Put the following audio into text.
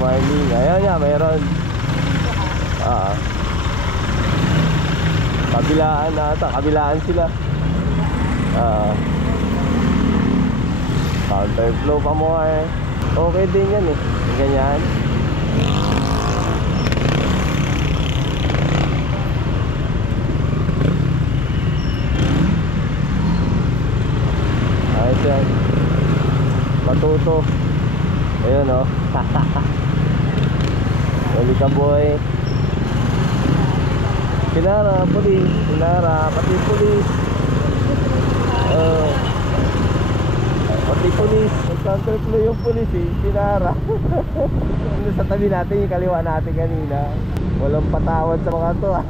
morning. Ayan nga, mayroon. Kabilaan na ata, kabilaan sila. Counterflow pa mo eh. Okay din yan eh. Ganyan. Ayos yan. Matuto. Ayun o. Uli ka boy. Pinara, pulis. Pinara, pati pulis. Pati pulis. Nag-counterflow yung pulis eh. Pinara. Sa tabi natin, yung kaliwa natin kanina. Walang patawad sa mga to ah.